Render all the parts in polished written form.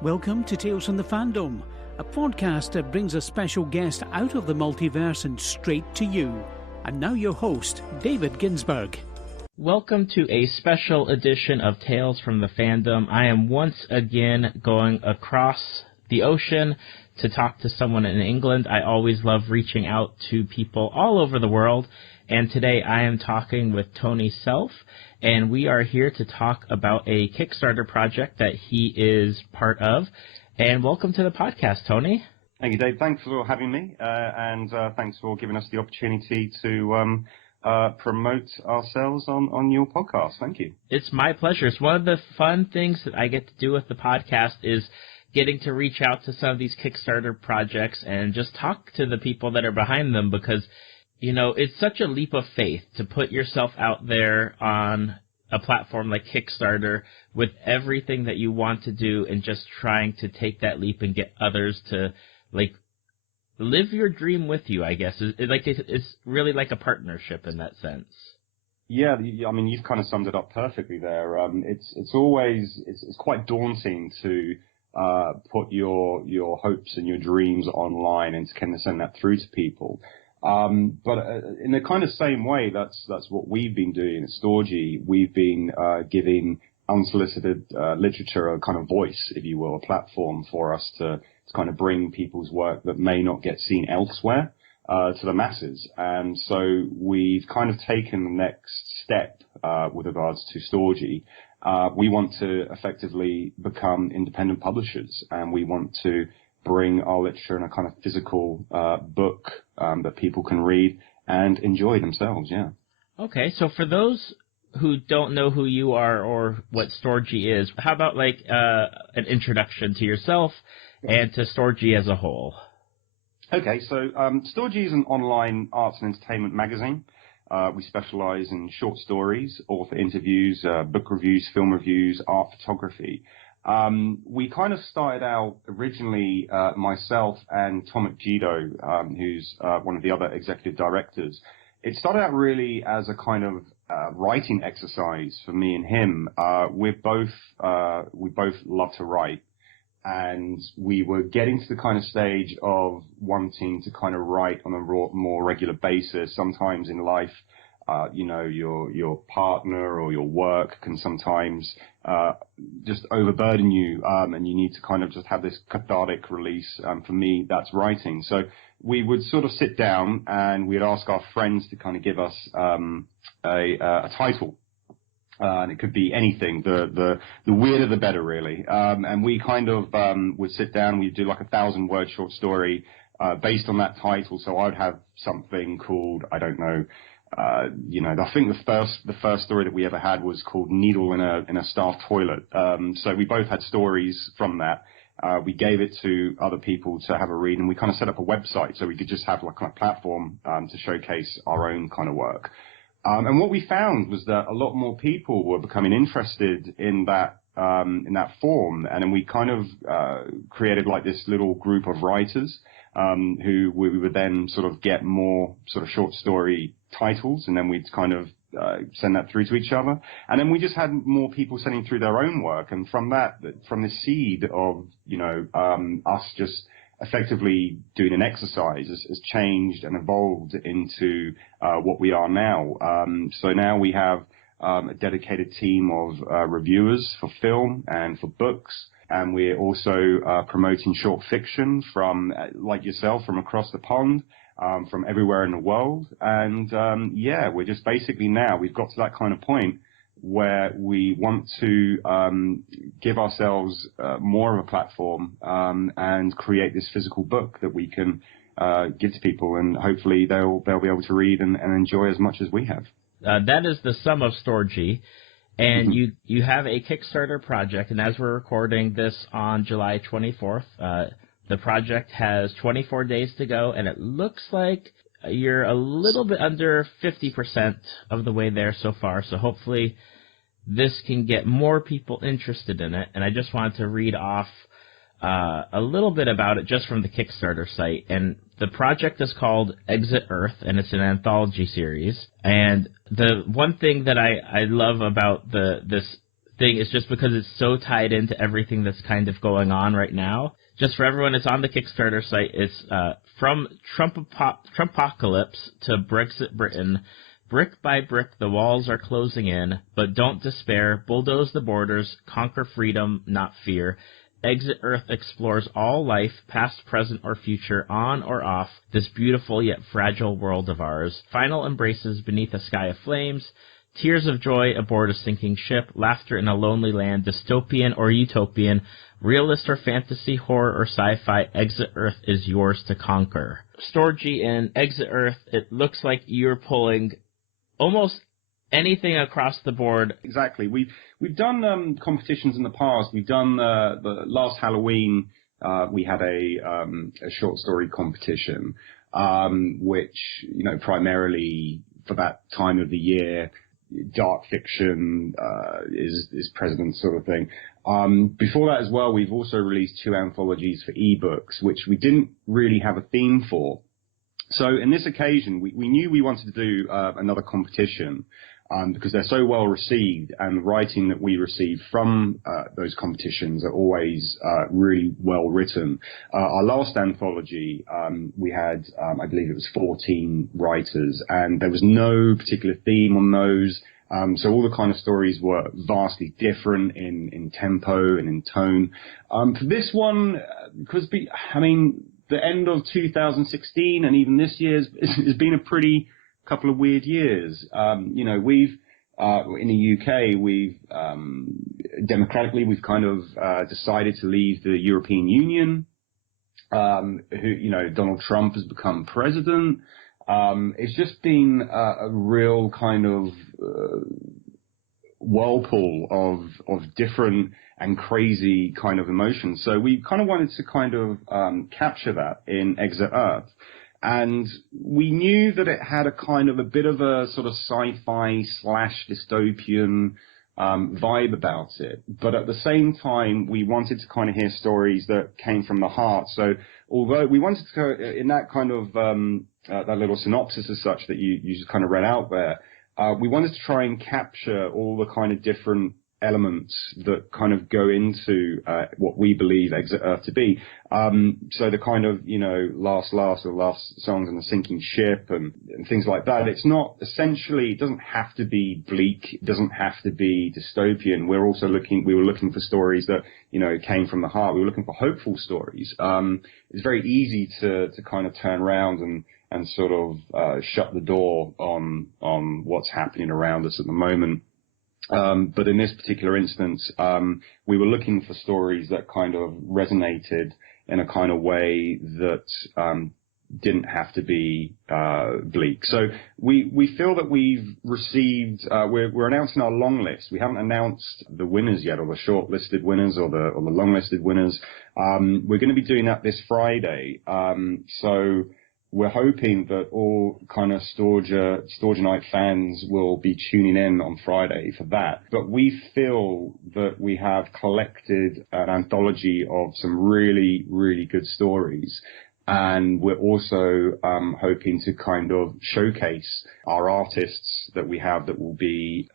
Welcome to Tales from the Fandom, a podcast that brings a special guest out of the multiverse and straight to you. And now your host, David Ginsburg. Welcome to a special edition of Tales from the Fandom. I am once again going across the ocean to talk to someone in England. I always love reaching out to people all over the world, and today I am talking with Tony Self, and we are here to talk about a Kickstarter project that he is part of. And welcome to the podcast, Tony. Thank you, Dave. Thanks for having me, and thanks for giving us the opportunity to promote ourselves on your podcast. Thank you. It's my pleasure. It's one of the fun things that I get to do with the podcast is getting to reach out to some of these Kickstarter projects and just talk to the people that are behind them because, you know, it's such a leap of faith to put yourself out there on a platform like Kickstarter with everything that you want to do and just trying to take that leap and get others to, like, live your dream with you, I guess. It's really like a partnership in that sense. Yeah, I mean, you've kind of summed it up perfectly there. It's quite daunting to put your hopes and your dreams online and to kind of send that through to people. But in the kind of same way, that's what we've been doing at STORGY. We've been giving unsolicited literature a kind of voice, if you will, a platform for us to kind of bring people's work that may not get seen elsewhere to the masses. And so we've kind of taken the next step with regards to STORGY. We want to effectively become independent publishers, and we want to bring our literature in a kind of physical book that people can read and enjoy themselves, yeah. Okay, so for those who don't know who you are or what STORGY is, how about like an introduction to yourself and to STORGY as a whole? Okay, so STORGY is an online arts and entertainment magazine. We specialize in short stories, author interviews, book reviews, film reviews, art photography. We kind of started out originally, myself and Tomek Gido, who's one of the other executive directors. It started out really as a kind of writing exercise for me and him. We both love to write, and we were getting to the kind of stage of wanting to kind of write on a more regular basis. Sometimes in life, your partner or your work can sometimes just overburden you, and you need to kind of just have this cathartic release. For me, that's writing. So we would sort of sit down and we'd ask our friends to kind of give us a title. And it could be anything. The weirder the better, really. And we kind of would sit down. We'd do like a 1,000-word short story based on that title. So I would have something called, I don't know. I think the first story that we ever had was called Needle in a Staff Toilet. So we both had stories from that. We gave it to other people to have a read, and we kind of set up a website so we could just have like a platform to showcase our own kind of work. And what we found was that a lot more people were becoming interested in that form, and then we kind of created like this little group of writers who we would then sort of get more sort of short story titles, and then we'd kind of send that through to each other. And then we just had more people sending through their own work, and from the seed of us just effectively doing an exercise has changed and evolved into what we are now. So now we have a dedicated team of reviewers for film and for books, and we're also promoting short fiction from, like yourself, from across the pond, from everywhere in the world. And we're just basically now, we've got to that kind of point where we want to give ourselves more of a platform and create this physical book that we can give to people, and hopefully they'll be able to read and enjoy as much as we have. That is the sum of STORGY, and you have a Kickstarter project, and as we're recording this on July 24th, the project has 24 days to go, and it looks like you're a little bit under 50% of the way there so far, so hopefully this can get more people interested in it. And I just wanted to read off a little bit about it just from the Kickstarter site. And the project is called Exit Earth, and it's an anthology series. And the one thing that I love about this thing is just because it's so tied into everything that's kind of going on right now. Just for everyone, it's on the Kickstarter site. It's from Trumpocalypse to Brexit Britain. Brick by brick, the walls are closing in, but don't despair. Bulldoze the borders, conquer freedom, not fear. Exit Earth explores all life, past, present, or future, on or off, this beautiful yet fragile world of ours. Final embraces beneath a sky of flames, tears of joy aboard a sinking ship, laughter in a lonely land, dystopian or utopian, realist or fantasy, horror or sci-fi, Exit Earth is yours to conquer. STORGY in Exit Earth, it looks like you're pulling almost anything across the board. Exactly. We've done competitions in the past. We've done the last Halloween. We had a short story competition, which primarily for that time of the year, dark fiction is president sort of thing. Before that as well, we've also released 2 anthologies for ebooks, which we didn't really have a theme for. So in this occasion, we knew we wanted to do another competition. Because they're so well received, and the writing that we receive from those competitions are always really well written. Our last anthology, we had, I believe it was 14 writers, and there was no particular theme on those. So all the kind of stories were vastly different in tempo and in tone. For this one, because the end of 2016 and even this year has been a pretty couple of weird years. We've in the UK, we've democratically we've kind of decided to leave the European Union. Donald Trump has become president. It's just been a real kind of whirlpool of different and crazy kind of emotions. So we kind of wanted to kind of capture that in Exit Earth. And we knew that it had a kind of a bit of a sort of sci-fi / dystopian vibe about it. But at the same time, we wanted to kind of hear stories that came from the heart. So although we wanted to go in that kind of that little synopsis as such that you just kind of read out there, we wanted to try and capture all the kind of different elements that kind of go into what we believe Exit Earth to be. So the kind of, last songs on the sinking ship and things like that. It's not essentially, it doesn't have to be bleak. It doesn't have to be dystopian. We were looking for stories that, came from the heart. We were looking for hopeful stories. It's very easy to kind of turn around and sort of shut the door on what's happening around us at the moment. But in this particular instance, we were looking for stories that kind of resonated in a kind of way that didn't have to be bleak. So we feel that we've received, we're announcing our long list. We haven't announced the winners yet, or the short-listed winners, or the long-listed winners. We're going to be doing that this Friday. So we're hoping that all kind of Storgenite fans will be tuning in on Friday for that. But we feel that we have collected an anthology of some really, really good stories. And we're also hoping to kind of showcase our artists that we have that will be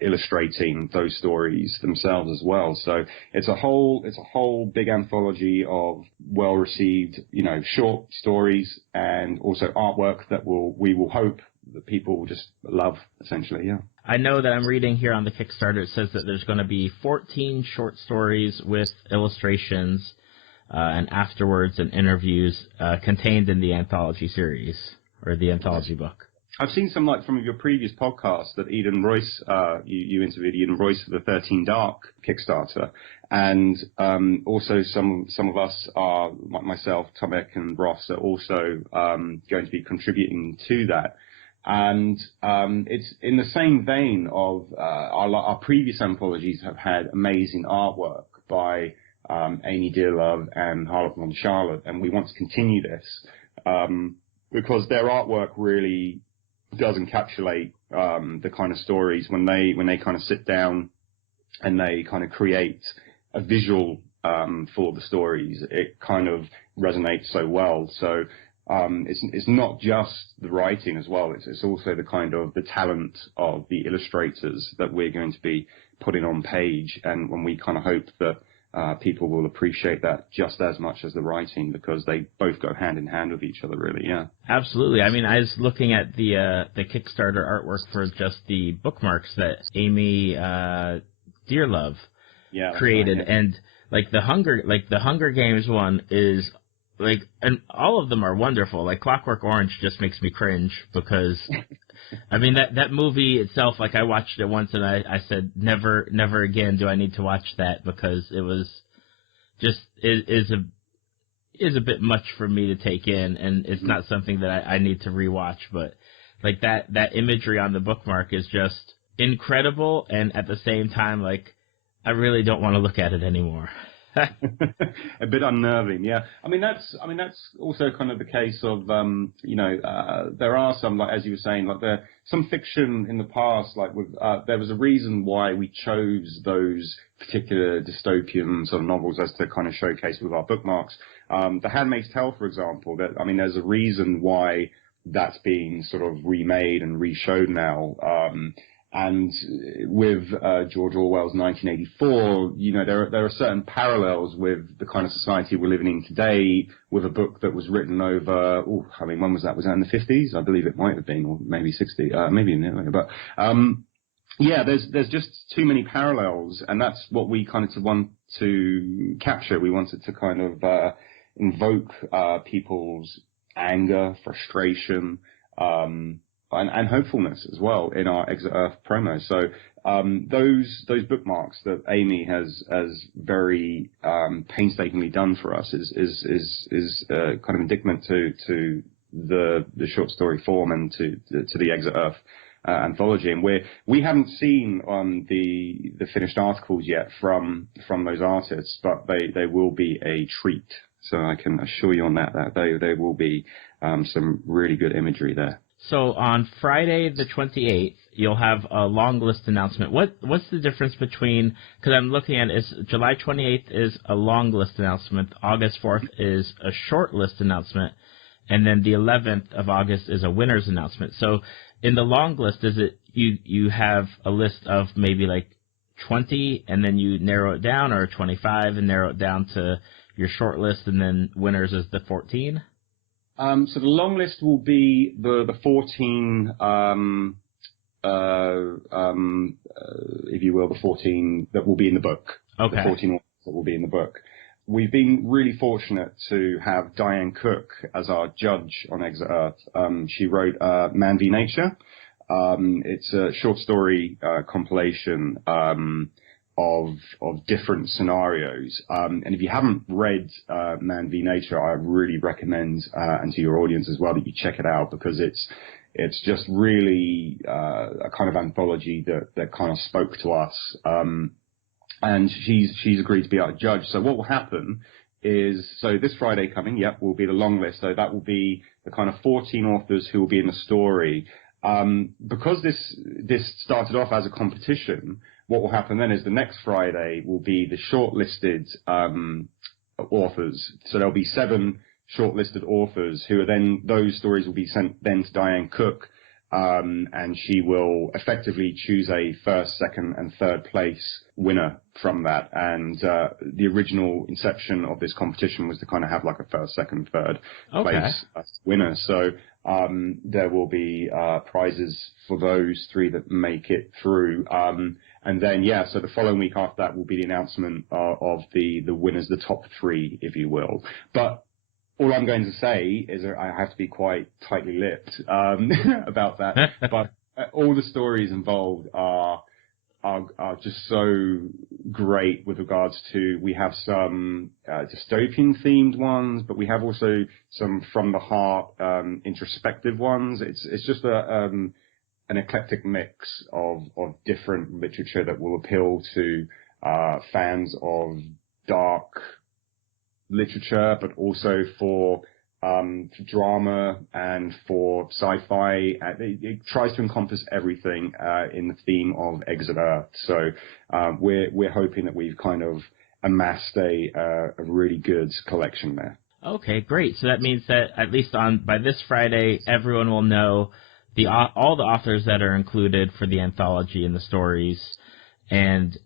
illustrating those stories themselves as well. So it's a whole big anthology of well-received, short stories and also artwork that we will hope that people will just love, essentially, yeah. I know that I'm reading here on the Kickstarter, it says that there's going to be 14 short stories with illustrations and afterwards and interviews contained in the anthology series, or the anthology book. I've seen some, from your previous podcast that Eden Royce, you interviewed Eden Royce for the 13 Dark Kickstarter. And also some of us are, myself, Tomek and Ross, are also going to be contributing to that. And it's in the same vein of our previous anthologies have had amazing artwork by Amy Dearlove and Harlequin on Charlotte, and we want to continue this because their artwork really does encapsulate the kind of stories when they kind of sit down and they kind of create a visual for the stories. It kind of resonates so well. So it's not just the writing as well. It's also the kind of the talent of the illustrators that we're going to be putting on page, and when we kind of hope that people will appreciate that just as much as the writing, because they both go hand in hand with each other, really. Yeah, absolutely. I mean, I was looking at the Kickstarter artwork for just the bookmarks that Amy Dearlove created, right, yeah. And like the Hunger Games one is like, and all of them are wonderful. Like Clockwork Orange just makes me cringe because, I mean, that movie itself, like I watched it once and I said never again do I need to watch that, because it was just is a bit much for me to take in, and it's not something that I need to rewatch. But like that imagery on the bookmark is just incredible, and at the same time, like I really don't want to look at it anymore. A bit unnerving, yeah. I mean that's also kind of the case of there are some, like as you were saying, like there some fiction in the past, like with there was a reason why we chose those particular dystopian sort of novels as to kind of showcase with our bookmarks. The Handmaid's Tale, for example, there's a reason why that's being sort of remade and re-showed now. And with George Orwell's 1984, there are certain parallels with the kind of society we're living in today, with a book that was written over, when was that? Was that in the 50s? I believe it might have been, or maybe 60, maybe in there. But there's just too many parallels, and that's what we kind of want to capture. We wanted to kind of invoke people's anger, frustration, and hopefulness as well in our Exit Earth promo. So those bookmarks that Amy has very painstakingly done for us is kind of indictment to the short story form and to the Exit Earth anthology. And we haven't seen the finished articles yet from those artists, but they will be a treat. So I can assure you on that they will be some really good imagery there. So on Friday the 28th, you'll have a long list announcement. What's the difference between, because I'm looking at it, July 28th is a long list announcement, August 4th is a short list announcement, and then the 11th of August is a winner's announcement. So in the long list, is it you have a list of maybe like 20 and then you narrow it down, or 25 and narrow it down to your short list, and then winners is the 14? So the long list will be the 14, if you will, the 14 that will be in the book. Okay. The 14 authors that will be in the book. We've been really fortunate to have Diane Cook as our judge on Exit Earth. She wrote Man v Nature. It's a short story compilation of different scenarios. And if you haven't read Man v Nature, I really recommend, and to your audience as well, that you check it out, because it's just really a kind of anthology that kind of spoke to us. And she's agreed to be our judge. So what will happen is, so this Friday coming, will be the long list. So that will be the kind of 14 authors who will be in the story. Because this started off as a competition, what will happen then is the next Friday will be the shortlisted authors. So there'll be 7 shortlisted authors who are then, those stories will be sent then to Diane Cook, and she will effectively choose a first, second, and third place winner from that. And the original inception of this competition was to kind of have like a first, second, third place winner. So there will be prizes for those 3 that make it through. And then, so the following week after that will be the announcement of the winners, the top 3, if you will. But all I'm going to say is I have to be quite tightly lipped about that. But all the stories involved are just so great with regards to, we have some dystopian themed ones, but we have also some from the heart introspective ones. It's just an eclectic mix of different literature that will appeal to fans of dark literature, but also for drama and for sci-fi. It tries to encompass everything in the theme of Exit Earth. So we're hoping that we've kind of amassed a really good collection there. Okay, great. So that means that at least by this Friday, everyone will know all the authors that are included for the anthology and the stories. And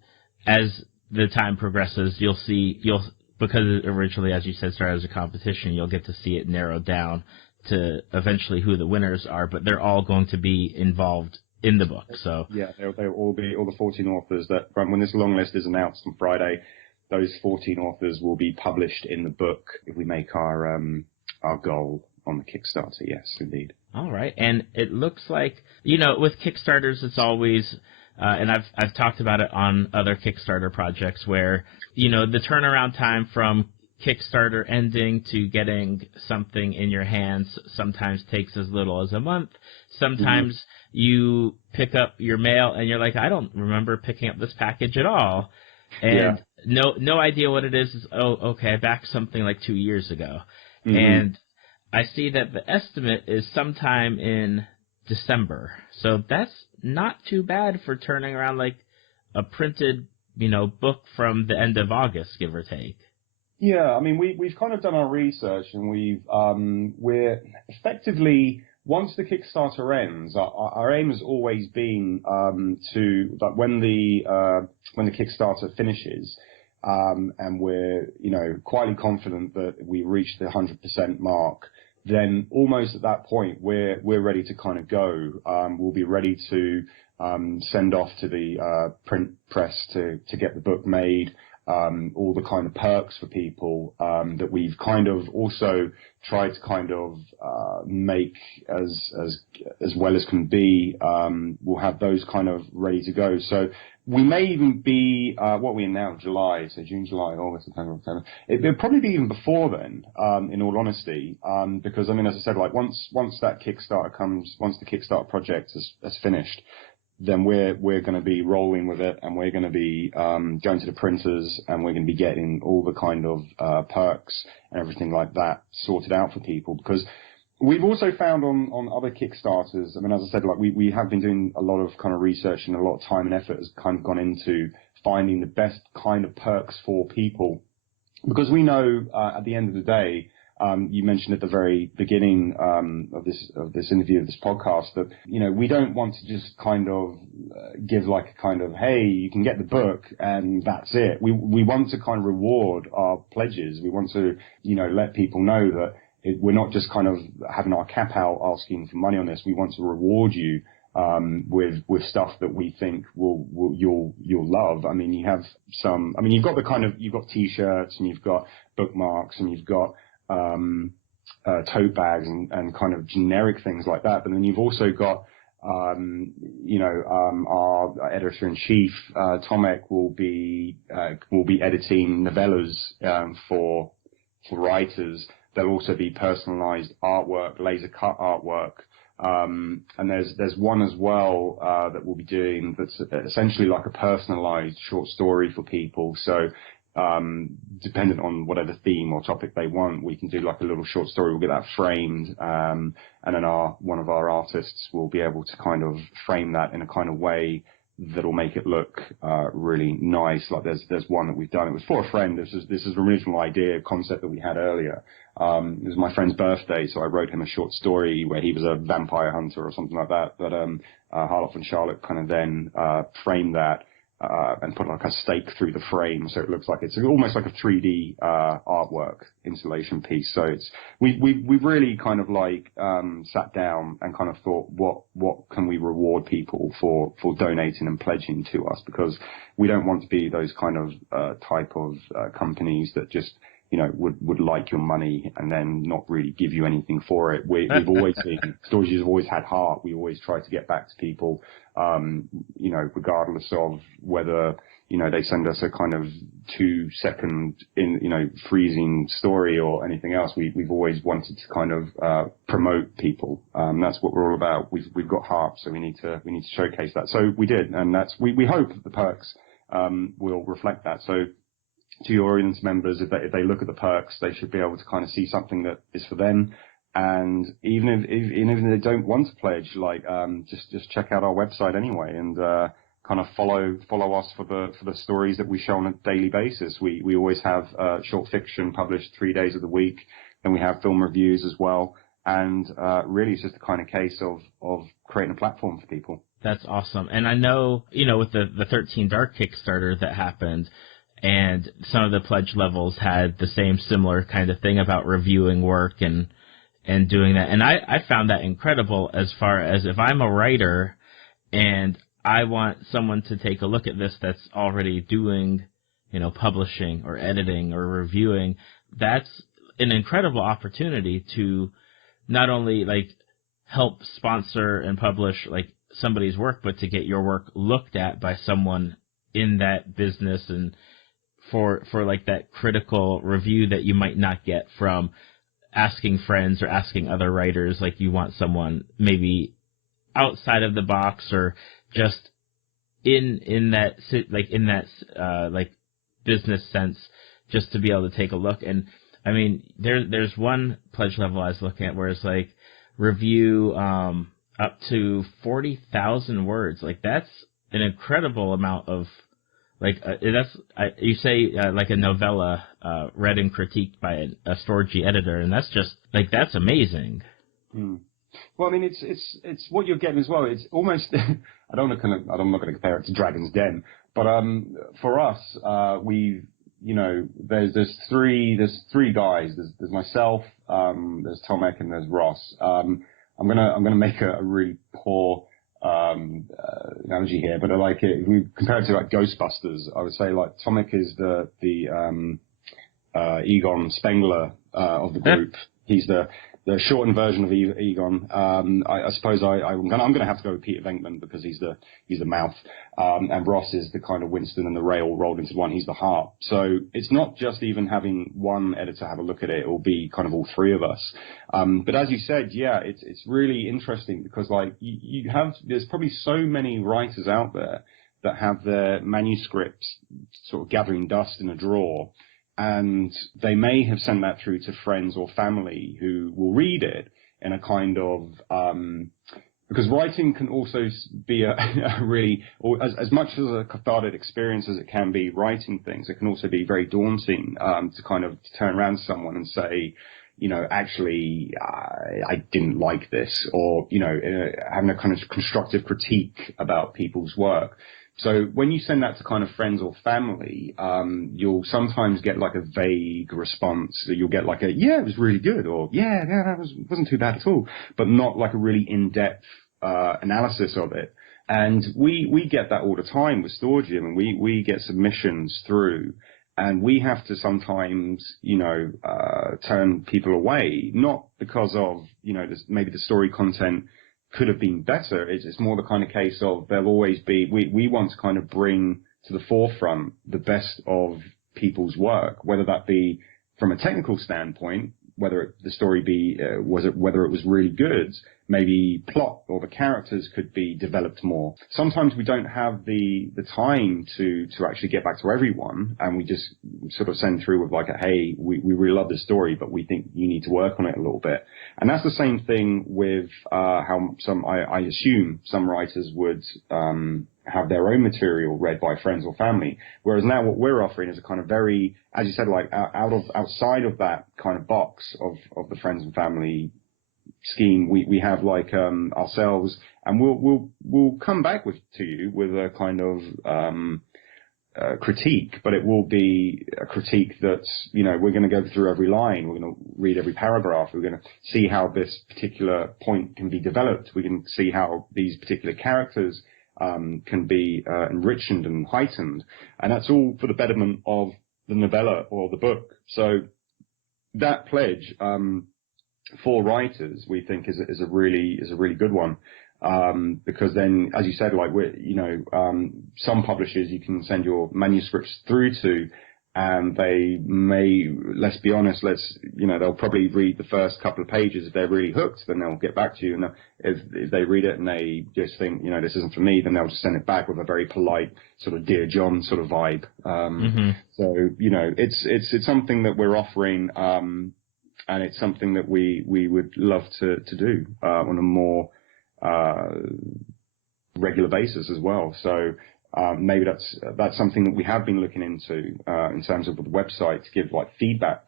as the time progresses, because it originally, as you said, started as a competition, you'll get to see it narrowed down to eventually who the winners are, but they're all going to be involved in the book. So yeah, they'll all be, all the 14 authors that, when this long list is announced on Friday, those 14 authors will be published in the book if we make our goal on the Kickstarter. Yes, indeed. All right. And it looks like, with Kickstarters, it's always, and I've talked about it on other Kickstarter projects where, the turnaround time from Kickstarter ending to getting something in your hands sometimes takes as little as a month. Sometimes you pick up your mail and you're like, I don't remember picking up this package at all. And no idea what it is. Oh, okay, I backed something like 2 years ago. And I see that the estimate is sometime in December. So that's not too bad for turning around like a printed, book from the end of August, give or take. Yeah, I mean, we've kind of done our research, and we're effectively, once the Kickstarter ends, our aim has always been to, like, when the Kickstarter finishes, and we're quietly confident that we reach the 100% mark, then almost at that point we're ready to kind of go. We'll be ready to send off to the print press to get the book made. All the kind of perks for people that we've kind of also tried to kind of make as well as can be. We'll have those kind of ready to go. So we may even be what are we in now? July, so June, July, August, September, October. It'll probably be even before then, in all honesty, because I mean, as I said, like once that Kickstarter comes, once the Kickstarter project has finished, then we're going to be rolling with it, and we're going to be going to the printers, and we're going to be getting all the kind of perks and everything like that sorted out for people. Because we've also found on other Kickstarters, I mean, as I said, like we have been doing a lot of kind of research, and a lot of time and effort has kind of gone into finding the best kind of perks for people. Because we know at the end of the day, you mentioned at the very beginning of this interview, of this podcast, that we don't want to just kind of give like a kind of, hey, you can get the book and that's it. We want to kind of reward our pledges. We want to let people know that we're not just kind of having our cap out asking for money on this. We want to reward you with stuff that we think you'll love. I mean, you've got T-shirts, and you've got bookmarks, and you've got tote bags and kind of generic things like that. But then you've also got, our editor-in-chief, Tomek, will be editing novellas for writers. There'll also be personalized artwork, laser cut artwork. And there's one as well that we'll be doing that's essentially like a personalized short story for people. So dependent on whatever theme or topic they want, we can do like a little short story. We'll get that framed, and then one of our artists will be able to kind of frame that in a kind of way that'll make it look really nice. Like there's one that we've done. It was for a friend. This is an original idea, concept that we had earlier. It was my friend's birthday, so I wrote him a short story where he was a vampire hunter or something like that. But Harloff and Charlotte kind of then framed that. And put like a stake through the frame, so it looks like it's almost like a 3D artwork installation piece. So we've really kind of like sat down and kind of thought, what can we reward people for donating and pledging to us, because we don't want to be those kind of type of companies that just would like your money and then not really give you anything for it. We've always been, Storages have always had heart. We always try to get back to people, regardless of whether, they send us a kind of 2-second freezing story or anything else. We've always wanted to kind of, promote people. That's what we're all about. We've got heart, so we need to showcase that. So we did, and we hope that the perks, will reflect that. So, to your audience members, if they look at the perks, they should be able to kind of see something that is for them. And even if they don't want to pledge, like just check out our website anyway, and kind of follow us for the stories that we show on a daily basis. We always have short fiction published 3 days of the week. Then we have film reviews as well. And really, it's just a kind of case of creating a platform for people. That's awesome. And I know, with the 13 Dark Kickstarter that happened, and some of the pledge levels had the same similar kind of thing about reviewing work and doing that. And I found that incredible as far as if I'm a writer and I want someone to take a look at this that's already doing, publishing or editing or reviewing, that's an incredible opportunity to not only help sponsor and publish somebody's work, but to get your work looked at by someone in that business, and for that critical review that you might not get from asking friends or asking other writers. You want someone maybe outside of the box or just in that business sense, just to be able to take a look. And I mean, there's one pledge level I was looking at where it's review up to 40,000 words. That's an incredible amount of you say a novella read and critiqued by a STORGY editor, and that's just that's amazing. Well, I mean, it's what you're getting as well. It's almost I'm not going to compare it to Dragon's Den, but for us, there's three guys. There's myself, there's Tomek, and there's Ross. I'm gonna make a really poor analogy here, but if we compare it to Ghostbusters, I would say Tomek is the Egon Spengler of the group. He's the shortened version of Egon. I suppose I'm going to have to go with Peter Venkman because he's the mouth, and Ross is the kind of Winston and the rail rolled into one. He's the heart. So it's not just even having one editor have a look at it. It will be kind of all three of us. But as you said, yeah, it's really interesting because there's probably so many writers out there that have their manuscripts sort of gathering dust in a drawer. And they may have sent that through to friends or family who will read it in a kind of because writing can also be a really, or as much as a cathartic experience as it can be writing things, it can also be very daunting to kind of turn around to someone and say, actually, I didn't like this, or having a kind of constructive critique about people's work. So when you send that to kind of friends or family, you'll sometimes get a vague response. You'll get yeah, it was really good, or yeah, that wasn't too bad at all, but not a really in-depth analysis of it. And we get that all the time with STORGY. I mean, we get submissions through, and we have to sometimes, turn people away, not because of, maybe the story content could have been better. It's more the kind of case of there'll always be, we want to kind of bring to the forefront the best of people's work, whether that be from a technical standpoint, whether the story be, whether it was really good, maybe plot or the characters could be developed more. Sometimes we don't have the time to actually get back to everyone, and we just sort of send through with hey, we really love this story, but we think you need to work on it a little bit. And that's the same thing with how I assume some writers would have their own material read by friends or family. Whereas now what we're offering is a kind of very, as you said, outside of that kind of box of the friends and family scheme, we have ourselves, and we'll come back to you with a kind of critique, but it will be a critique that's, we're going to go through every line, we're going to read every paragraph, we're going to see how this particular point can be developed, we can see how these particular characters can be enriched and heightened, and that's all for the betterment of the novella or the book. So that pledge for writers, we think, is a really good one, because then, as you said, some publishers you can send your manuscripts through to, and they may, let's be honest, they'll probably read the first couple of pages. If they're really hooked, then they'll get back to you. And if they read it and they just think, this isn't for me, then they'll just send it back with a very polite sort of Dear John sort of vibe. So, it's something that we're offering, and it's something that we would love to do on a more regular basis as well. So Maybe that's something that we have been looking into in terms of the website to give like feedback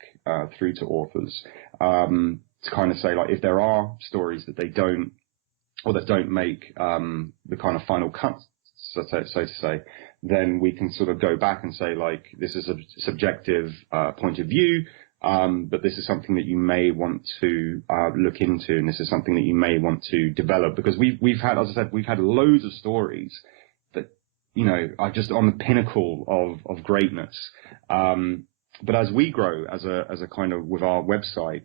through to authors, to kind of say like if there are stories that they don't or that don't make the kind of final cut, so to say, then we can sort of go back and say like this is a subjective point of view. But this is something that you may want to look into, and this is something that you may want to develop, because we've had, as I said, we've had loads of stories that, you know, are just on the pinnacle of greatness. But as we grow as a kind of with our website,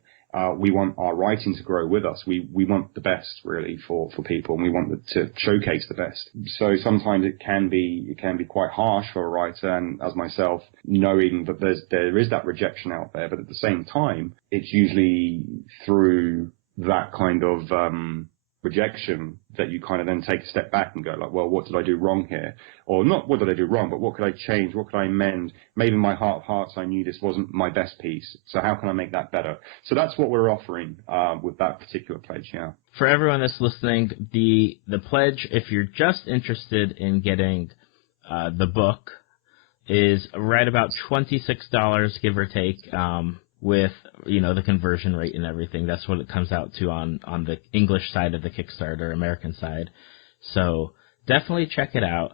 we want our writing to grow with us. We want the best really for people, and we want to showcase the best. So sometimes it can be quite harsh for a writer, and as myself, knowing that there is that rejection out there, but at the same time, it's usually through that kind of rejection that you kind of then take a step back and go like, well, what did I do wrong here? Or not what did I do wrong, but what could I change? What could I amend? Maybe in my heart of hearts, I knew this wasn't my best piece. So how can I make that better? So that's what we're offering with that particular pledge, yeah. For everyone that's listening, the pledge, if you're just interested in getting the book, is right about $26, give or take, with, you know, the conversion rate and everything. That's what it comes out to on the English side of the Kickstarter, American side. So definitely check it out.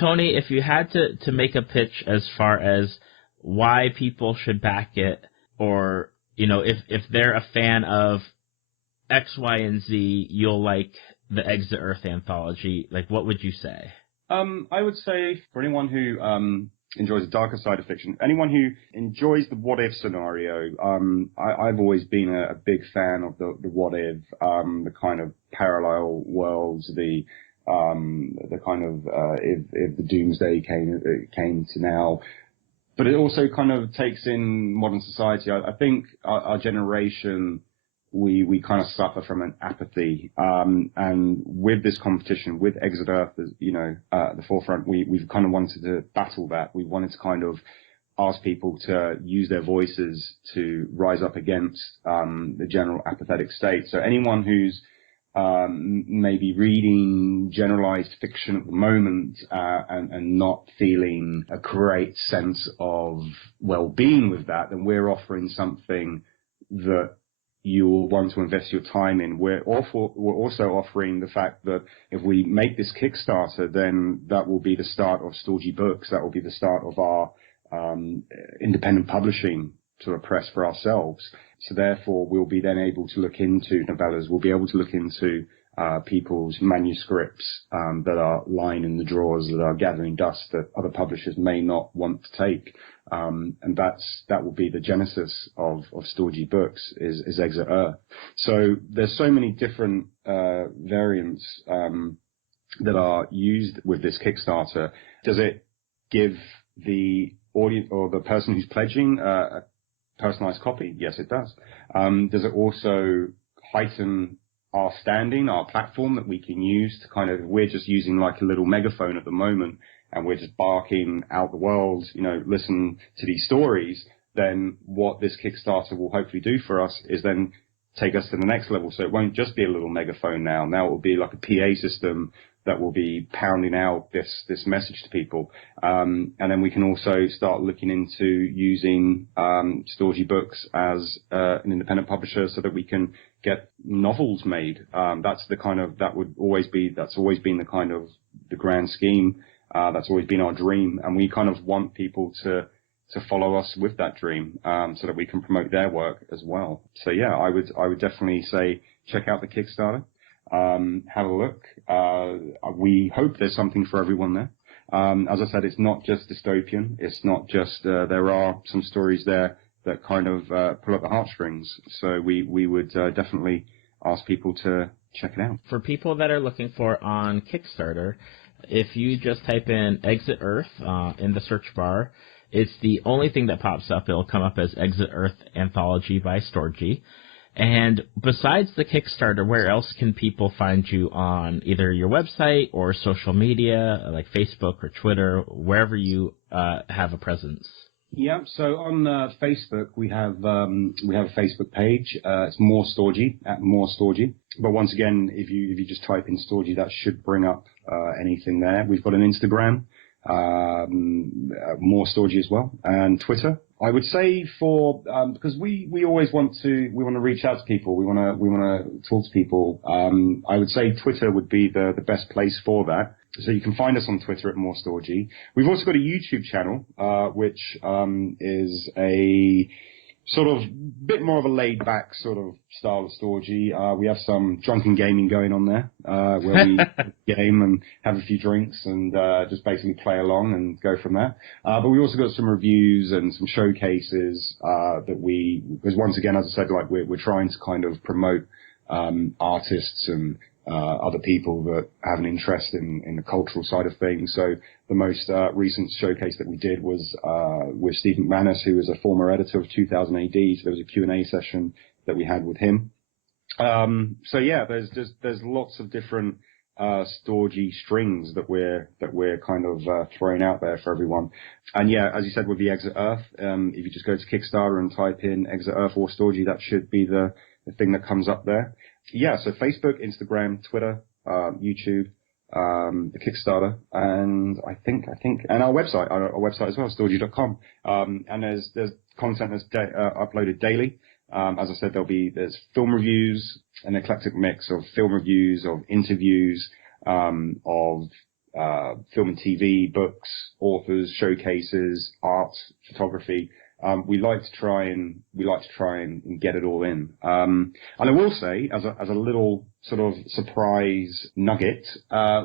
Tony, if you had to make a pitch as far as why people should back it, or, you know, if they're a fan of X, Y, and Z, you'll like the Exit Earth Anthology, like, what would you say? I would say for anyone who enjoys the darker side of fiction, anyone who enjoys the what if scenario, I've always been a big fan of the what if, the kind of parallel worlds, the kind of if the doomsday came to now. But it also kind of takes in modern society. I think our generation, we kind of suffer from an apathy, and with this competition, with Exit Earth, you know, at the forefront, we've kind of wanted to battle that. We wanted to kind of ask people to use their voices to rise up against the general apathetic state. So anyone who's maybe reading generalized fiction at the moment and not feeling a great sense of well-being with that, then we're offering something that you will want to invest your time in. We're also offering the fact that if we make this Kickstarter, then that will be the start of STORGY Books. That will be the start of our independent publishing sort of press for ourselves. So therefore, we'll be then able to look into novellas. We'll be able to look into people's manuscripts that are lying in the drawers, that are gathering dust, that other publishers may not want to take. And that will be the genesis of STORGY Books is Exit Earth. So there's so many different variants that are used with this Kickstarter. Does it give the audience or the person who's pledging a personalized copy? Yes, it does. Does it also heighten our standing, our platform that we can use to kind of, we're just using like a little megaphone at the moment, and we're just barking out the world, you know, listen to these stories, then what this Kickstarter will hopefully do for us is then take us to the next level. So it won't just be a little megaphone now. Now it will be like a PA system that will be pounding out this message to people. And then we can also start looking into using STORGY Books as an independent publisher so that we can get novels made. That's always been the kind of the grand scheme. That's always been our dream, and we kind of want people to follow us with that dream, so that we can promote their work as well. So yeah, I would definitely say check out the Kickstarter, have a look. We hope there's something for everyone there. As I said, it's not just dystopian. It's not just there are some stories there that kind of pull up the heartstrings. So we would definitely ask people to check it out. For people that are looking for on Kickstarter, if you just type in Exit Earth in the search bar, it's the only thing that pops up. It'll come up as Exit Earth Anthology by STORGY. And besides the Kickstarter, where else can people find you on either your website or social media, like Facebook or Twitter, wherever you have a presence? Yeah, so on Facebook we have a Facebook page. It's More STORGY, at More STORGY. But once again, if you just type in STORGY, that should bring up anything there. We've got an Instagram, more Storgy as well, and Twitter. I would say because we always want to reach out to people. We want to talk to people. I would say Twitter would be the best place for that. So you can find us on Twitter at More Storgy. We've also got a YouTube channel, which is a sort of bit more of a laid-back sort of style of Storgy. We have some drunken gaming going on there, where we game and have a few drinks and just basically play along and go from there. But we also got some reviews and some showcases because once again, as I said, like we're trying to kind of promote artists and other people that have an interest in the cultural side of things. So the most recent showcase that we did was with Steve McManus, who was a former editor of 2000 AD. So there was a Q&A session that we had with him. So yeah, there's lots of different Storgy strings that we're kind of throwing out there for everyone. And yeah, as you said, with the Exit Earth, if you just go to Kickstarter and type in Exit Earth or Storgy, that should be the thing that comes up there. Yeah, so Facebook, Instagram, Twitter, YouTube, the Kickstarter, and I think, and our website as well, storgy.com. And there's content that's uploaded daily. As I said, there's film reviews, an eclectic mix of film reviews, of interviews, of film and TV, books, authors, showcases, art, photography. We like to try and get it all in. And I will say, as a little sort of surprise nugget,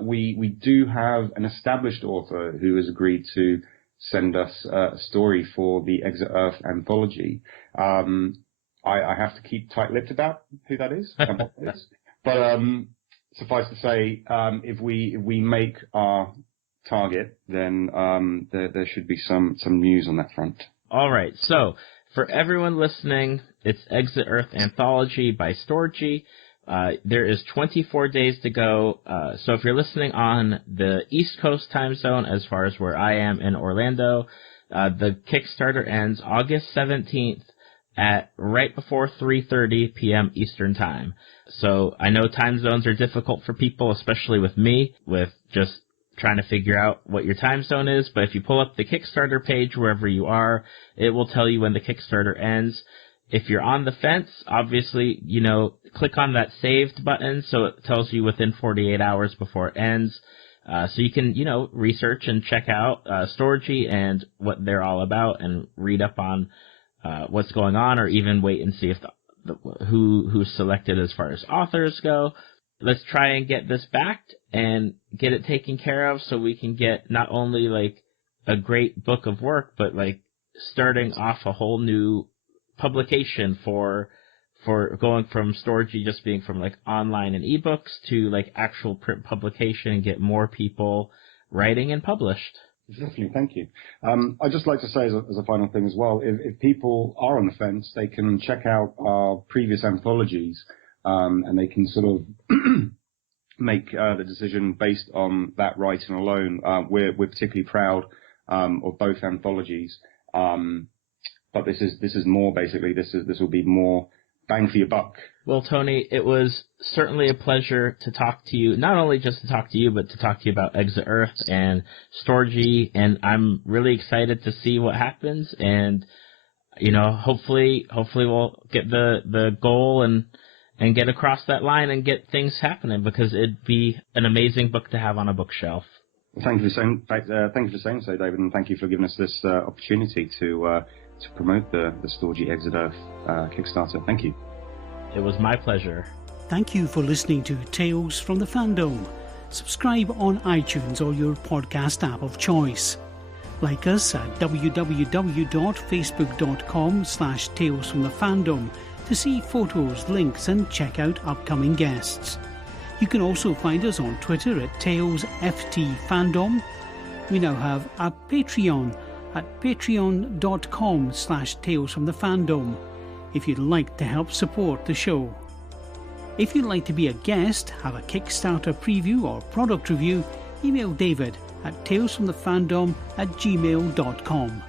we do have an established author who has agreed to send us a story for the Exit Earth Anthology. I have to keep tight-lipped about who that is and what it is. But suffice to say, if we make our target, then there should be some news on that front. All right, so for everyone listening, it's Exit Earth Anthology by Storgy. There is 24 days to go. So if you're listening on the East Coast time zone, as far as where I am in Orlando, the Kickstarter ends August 17th at right before 3:30 p.m. Eastern Time. So I know time zones are difficult for people, especially with me, with just trying to figure out what your time zone is, but if you pull up the Kickstarter page wherever you are, it will tell you when the Kickstarter ends. If you're on the fence, obviously, click on that saved button so it tells you within 48 hours before it ends. So you can, research and check out Storgy and what they're all about and read up on what's going on, or even wait and see if who's selected as far as authors go. Let's try and get this backed and get it taken care of so we can get not only like a great book of work, but like starting off a whole new publication for going from Storgy just being from like online and ebooks to like actual print publication and get more people writing and published. Definitely, thank you. I'd just like to say as a final thing as well, if people are on the fence, they can check out our previous anthologies. And they can sort of make the decision based on that writing alone. We're particularly proud of both anthologies, but this is more basically. This will be more bang for your buck. Well, Tony, it was certainly a pleasure to talk to you. Not only just to talk to you, but to talk to you about Exit Earth and Storgy. And I'm really excited to see what happens. And hopefully we'll get the goal and get across that line and get things happening, because it'd be an amazing book to have on a bookshelf. Thank you for saying so, David, and thank you for giving us this opportunity to promote the Storgy Exit Earth Kickstarter. Thank you. It was my pleasure. Thank you for listening to Tales from the Fandom. Subscribe on iTunes or your podcast app of choice. Like us at www.facebook.com/Tales from the Fandom to see photos, links and check out upcoming guests. You can also find us on Twitter at TalesFTFandom. We now have a Patreon at patreon.com/Tales from the Fandom if you'd like to help support the show. If you'd like to be a guest, have a Kickstarter preview or product review, email David at talesfromthefandom@gmail.com.